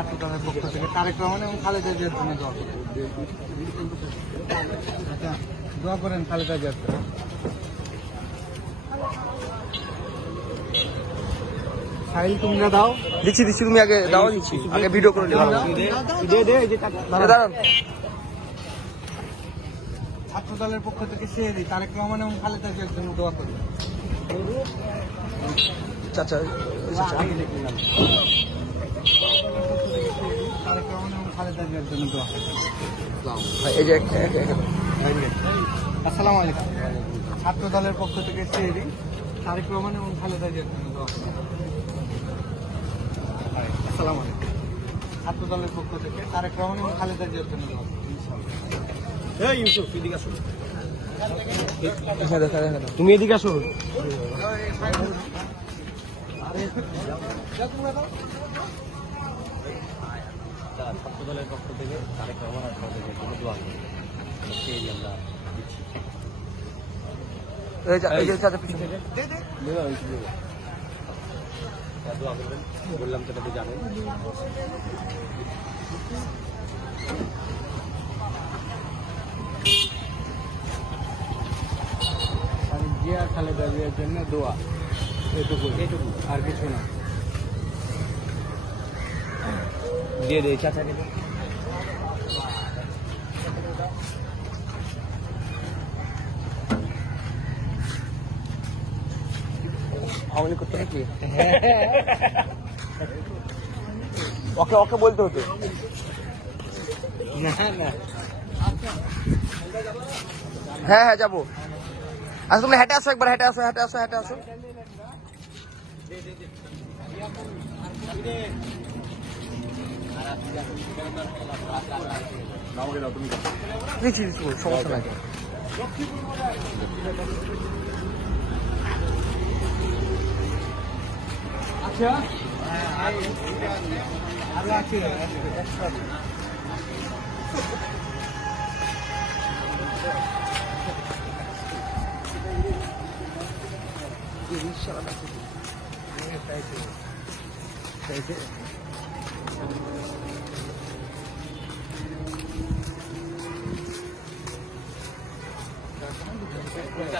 ছাত্র দলের পক্ষ থেকে তারেক রহমান এবং খালেদা জিয়ার জন্য দোয়া করেন। আচ্ছা, দোয়া করেন খালেদা জিয়ার জন্য। সাহিল তুমি দাও। দিচ্ছি দিচ্ছি তুমি আগে দাও দিচ্ছি। আগে ভিডিও করে নিও দে দে এই যে দাঁড়ান। ছাত্র দলের পক্ষ থেকে সে দিই। তারেক রহমান এবং খালেদা জিয়ার জন্য দোয়া করি। চাচা তারেক রহমান এবং খালেদা জিয়ার জন্য দোয়া করি এই যে এক- এক- এক- আসসালামু আলাইকুম। ছাত্র দলের পক্ষ থেকে সে দিই তারেক রহমান এবং খালেদা জিয়ার জন্য আসসালামু আলাইকুম। ছাত্র দলের পক্ষ থেকে তারেক রহমান এবং খালেদা জিয়ার জন্য। তুমি এদিকে আসো। ছাত্রদলের পক্ষ থেকে তারেক রহমান জন্য দোয়া সেই আমরা দিচ্ছি। দোয়া করবেন বললাম সেটা তো জানেন। জিয়া খালেদা জিয়ার জন্য দোয়া। এটুকু এটুকু আর কিছু না। দিয়ে দিয়ে চাচাকে দে। আওয়ামী লীগ করতে নাকি ওকে ওকে বলতে হতো না না হ্যাঁ হ্যাঁ যাব আচ্ছা তুমি হেঁটে আসো একবার হেঁটে আসো হেঁটে আসো হেঁটে আসো দিচ্ছি দিচ্ছি সমস্যা নাই আচ্ছা আরও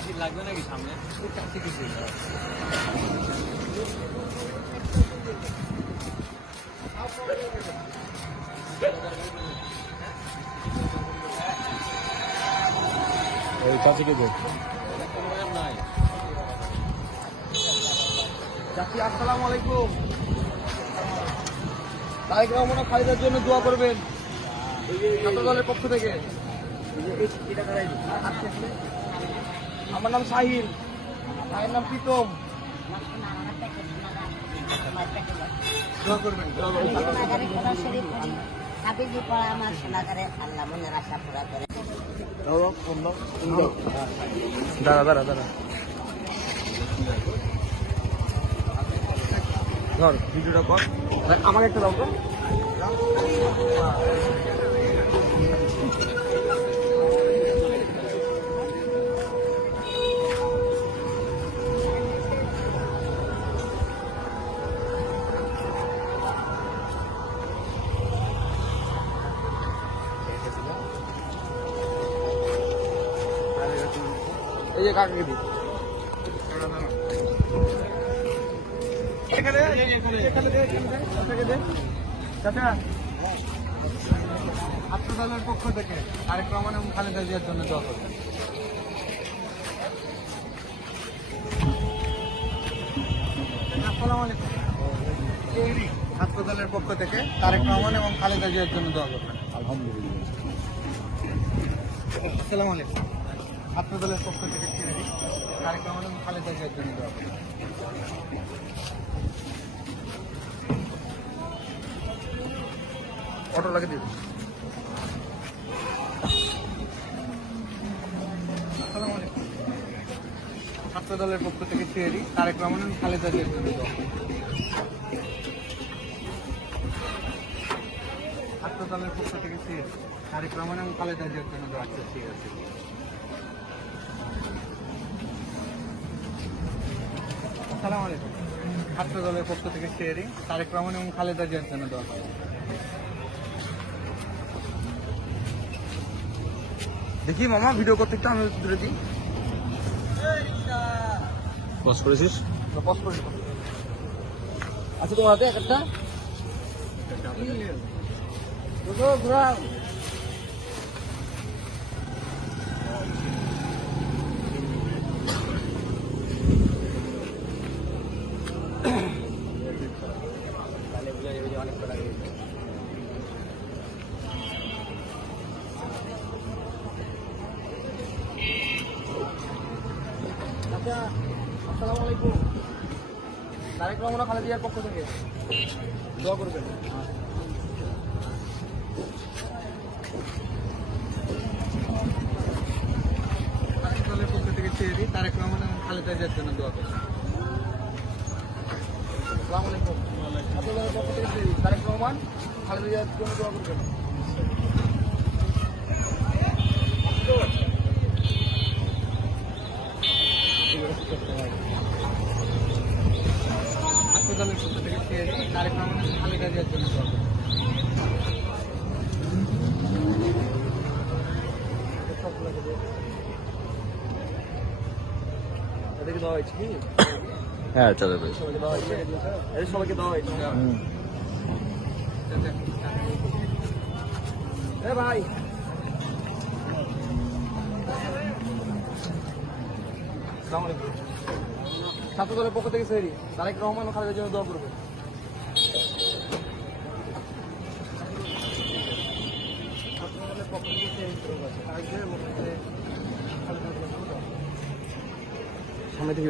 আছে লাগবে নাকি সামনে? এই চাচিকে দে চাচি আসসালামু আলাইকুম। তারেক রহমান খালেদার জন্য দোয়া করবেন। ছাত্র দলের পক্ষ থেকে। আমার নাম সাহিল। ভাইয়ের নাম প্রীতম। আমার সোনাগারে আল্লাহ মনের আশা পুরা করে দাঁড়া দাঁড়া দাঁড়া। ধর ভিডিওটা কর। আমাকে একটা দাও তো। এই যে কাকাকে দিই এখানে এখানে দে এখানে দে চাচাকে চাচা ছাত্র দলের পক্ষ থেকে তারেক রহমান এবং খালেদা জিয়ার জন্য দোয়া করবেন। আসসালামু আলাইকুম। ছাত্র দলের পক্ষ থেকে তারেক রহমান এবং খালেদা জিয়ার জন্য দোয়া করবেন। আলহামদুলিল্লাহ। আসসালামু আলাইকুম। ছাত্র দলের পক্ষ থেকে ছেড়ে দিই। তারেক রহমান খালেদা জিয়ার জন্য করবেন অটো লাগিয়ে দিন। আসসালামু আলাইকুম। ছাত্র দলের পক্ষ থেকে তৈরি তারেক রহমান খালেদা জিয়ার জন্য দোয়া ছাত্র দলের পক্ষ থেকে তৈরি তারেক রহমান খালেদা জিয়ার জন্য দোয়া আচ্ছা ঠিক আছে আসসালামু আলাইকুম। ছাত্র দলের পক্ষ থেকে তৈরি তারেক রহমান এবং খালেদা জিয়ার জন্য দোয়া দেখি মামা ভিডিও করতে একটু আমি দূরে দিই। পজ করেছিস? পজ করে আচ্ছা তোমার হাতে একটা? ঘোরাও আসসালামু আলাইকুম। তারেক রহমান খালেদা জিয়ার পক্ষ থেকে দোয়া করবেন। পক্ষ থেকে তৈরি তারেক রহমান এবং খালেদা জিয়ার জন্য দোয়া করুন আসসালামু আলাইকুম। আপনাদের পক্ষ থেকে তৈরি তারেক রহমান, খালেদা জিয়ার জন্য দোয়া করবেন ছাত্র দলের পক্ষ থেকে তৈরি তারেক রহমান এবং খালেদা জিয়ার জন্য দোয়া করুন এদেরকে দেওয়া হয়েছে হ্যাঁ চলে বেশ সবাইকে দেওয়া হয়েছে? এদের সবাইকে দেওয়া হয়েছে। ভাই। ছাত্র দলের পক্ষ থেকে সেরি তারেক রহমান ও খালেদার জন্য দোয়া করবে। সামনে থেকে সামনে থেকে